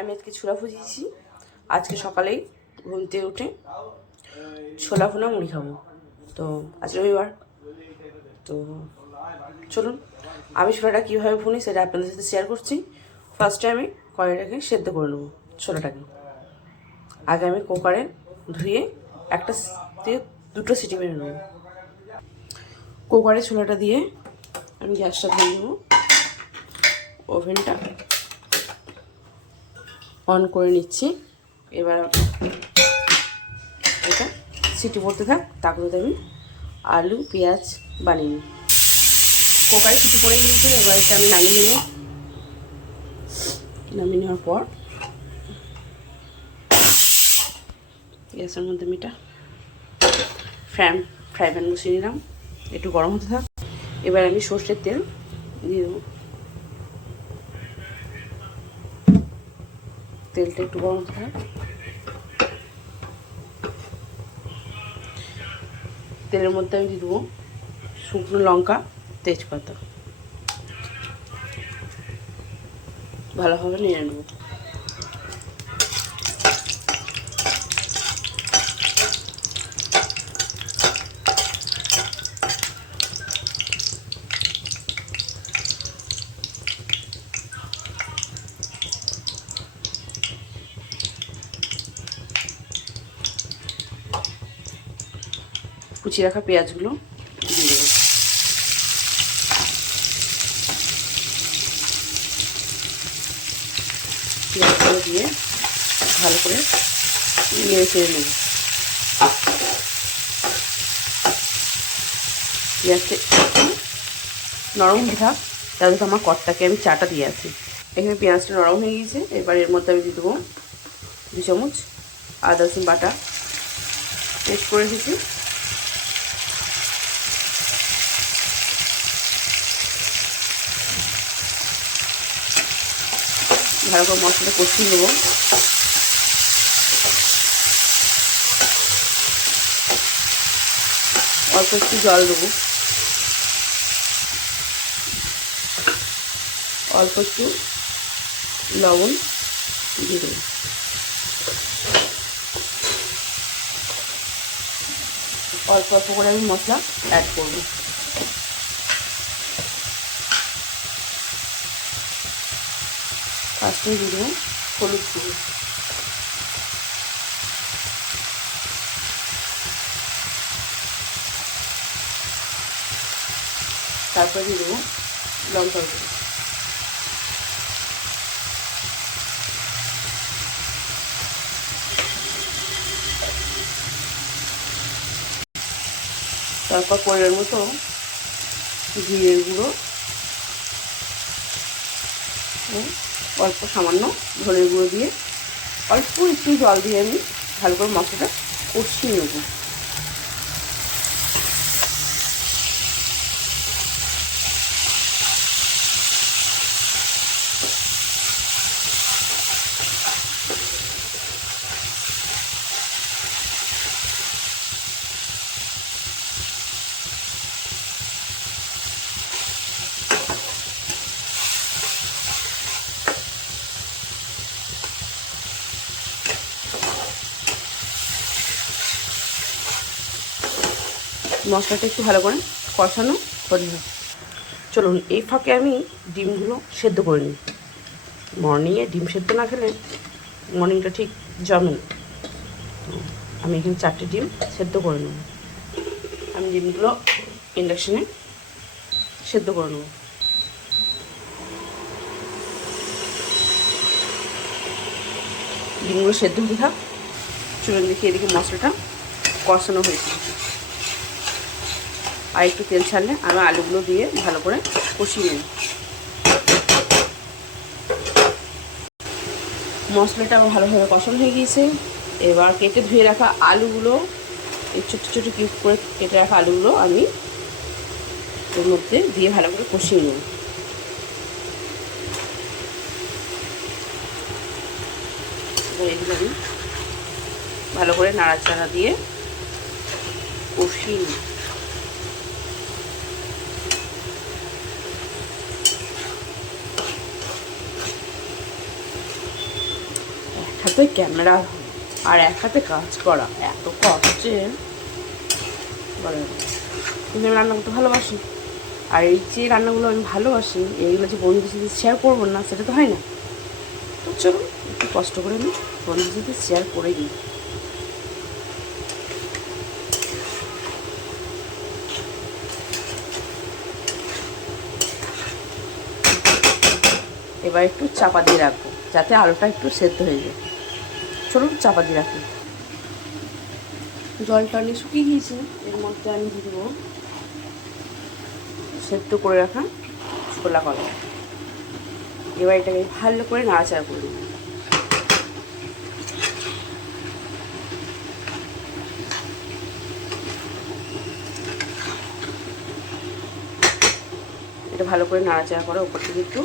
আমি আজকে ছোলা ভুজিয়েছি। আজকে সকালেই ঘুম থেকে উঠে ছোলা ভুনা মুড়ি খাবো। তো আজ রবিবার, তো চলুন আমি ছোলাটা কীভাবে ভুনি সেটা আপনাদের সাথে শেয়ার করছি। ফার্স্টে আমি কড়াইটাকে সেদ্ধ করে নেবো। ছোলাটাকে আগে আমি কুকারে ধুয়ে একটা দিয়ে দুটো সিটি মেরে নেবো। কুকারে ছোলাটা দিয়ে আমি গ্যাসটা ধরিয়ে নেবো, ওভেনটা অন করে নিচ্ছি। এবার এটা সিটি পড়তে থাক, তারপরে আমি আলু পেঁয়াজ বানিয়ে নিই। কুকারে সিটি পড়ে গিয়েছে, এবার এটা আমি নামিয়ে নেব। নামিয়ে নেওয়ার পর গ্যাসের মধ্যে আমি এটা ফ্রাই প্যান বসিয়ে নিলাম, একটু গরম হতে থাক। এবার আমি সর্ষের তেল দিয়ে দেবো। তেলটা একটু গরম হতে থাক। তেলের মধ্যে আমি দিয়ে দেবো শুকনো লঙ্কা, তেজপাতা, ভালোভাবে নেড়ে নেব। কুচিয়ে রাখা পেঁয়াজগুলো দিয়ে দেবো। পেঁয়াজগুলো দিয়ে ভালো করে নেড়ে চেড়ে নেব। পেঁয়াজটা নরম হয়ে থাক, তাহলে তো আমার কড়টাকে আমি চাটা দিয়ে আছি। এখানে পেঁয়াজটা নরম হয়ে গিয়েছে। এবার এর মধ্যে আমি দিয়ে দেবো 2 চামচ আদা রসুন বাটা পেস্ট করে রেখেছি। ভালো করে মশলাটা কষিয়ে নেবো। অল্প একটু জল দেবো, অল্প একটু লবণ দিয়ে দেবো। অল্প অল্প করে আমি মশলা অ্যাড করব। ফার্স্টে দিয়ে দেবো হলুদ গুঁড়ো, তারপরে দিয়ে দেবো লঙ্কা গুঁড়ো, তারপর পরের মতো জিরের গুঁড়ো, অল্প সামান্য ধনের গুঁড়ো দিয়ে অল্প একটু জল দিয়ে আমি ভালো করে মশলাটা কষিয়ে নেব। মশলাটা একটু ভালো করে কষানো হয়ে যায়। চলুন এই ফাঁকে আমি ডিমগুলো সেদ্ধ করে নিই। মর্নিংয়ে ডিম সেদ্ধ না খেলে মর্নিংটা ঠিক জমে না। আমি এখানে 4টে ডিম সেদ্ধ করে নেব। আমি ডিমগুলো ইন্ডাকশানে সেদ্ধ করে নেব। ডিমগুলো সেদ্ধ হতে থাক। চলুন দেখি এদিকে মশলাটা কষানো হয়েছে। আর একটু তেল ছাড়লে আমি আলুগুলো দিয়ে ভালো করে কষিয়ে নিই। মশলাটা আমার ভালোভাবে কষানো হয়ে গিয়েছে। এবার কেটে ধুয়ে রাখা আলুগুলো, এই ছোটো ছোটো কিউব করে কেটে রাখা আলুগুলো আমি এর মধ্যে দিয়ে ভালো করে কষিয়ে নেব। এবার এগুলো আমি ভালো করে নাড়াচাড়া দিয়ে কষিয়ে নিই। হাতে ক্যামেরা আর এক হাতে কাজ করা এত কষ্টে বলে, কিন্তু আমি রান্না করতে ভালোবাসি। আর এই যে রান্নাগুলো আমি ভালোবাসি, এইগুলো যে বন্ধুদের সাথে শেয়ার করবো না সেটা তো হয় না। তো চলুন একটু কষ্ট করে আমি বন্ধুদের সাথে শেয়ার করে দিই। এবার একটু চাপা দিয়ে রাখবো যাতে আলুটা একটু সেদ্ধ হয়ে যায়। চলুন চাপা দিয়ে রাখি। জলটা অনেক শুকিয়ে গিয়েছে, এর মধ্যে আমি দিয়ে দেবো সেদ্ধ করে রাখা ছোলা কলা। এবার এটাকে ভালো করে নাড়াচাড়া করে দেবো। এটা ভালো করে নাড়াচাড়া করে ওপর থেকে একটু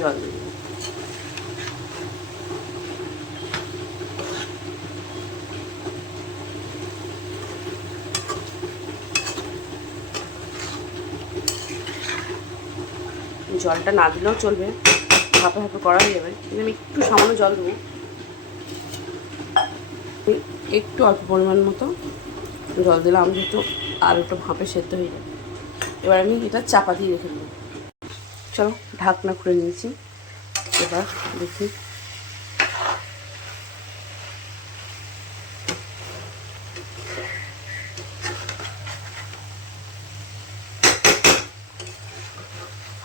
জল দিয়ে দেবো। জলটা না দিলেও চলবে, হাঁপে হাঁপে করা হয়ে যাবে, কিন্তু আমি একটু সামান্য জল দেবো, একটু অল্প পরিমাণ মতো জল দিলাম যেহেতু আলুটা ভাঁপে সেদ্ধ হয়ে যাবে। এবার আমি এটা চাপা দিয়ে রেখে দেবো। চলো ঢাকনা খুলে নিয়েছি, এবার দেখি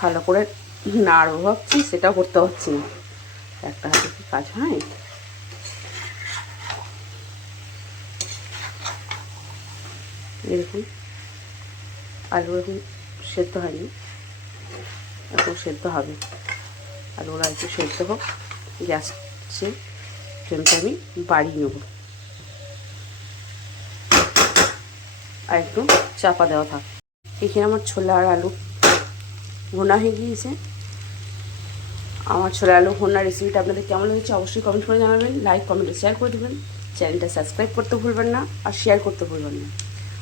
ভালো করে নাড়বো ভাবছি, সেটাও করতে পারছি না, একটা হাতে কি কাজ হয়। এরকম আলু এখন সেদ্ধ হয়নি, এখন সেদ্ধ হবে। আলুরা একটু সেদ্ধ হোক, গ্যাসে ফ্লেমটা আমি বাড়িয়ে নেব, আর একটু চাপা দেওয়া থাক। এখানে আমার ছোলা আর আলু ভুনা হয়ে গিয়েছে। আমার ছোলা আলু ভুনার রেসিপিটা আপনাদের কেমন লেগেছে অবশ্যই কমেন্ট করে জানাবেন, লাইক কমেন্টে শেয়ার করে দেবেন, চ্যানেলটা সাবস্ক্রাইব করতে ভুলবেন না, আর শেয়ার করতে ভুলবেন না।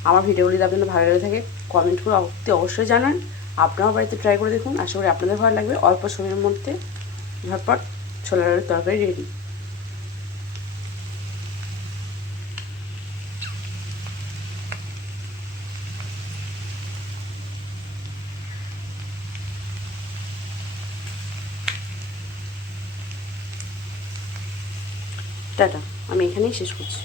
আমার ভিডিওগুলি যদি আপনাদের ভালো লেগে থাকে কমেন্ট করে অবশ্যই জানান। আপনারাও বাড়িতে ট্রাই করে দেখুন, আশা করি আপনাদের ভালো লাগবে। অল্প সময়ের মধ্যে ঝটপট ছোলা আলুর তরকারি রেডি। টাটা, আমি এখানেই শেষ করছি।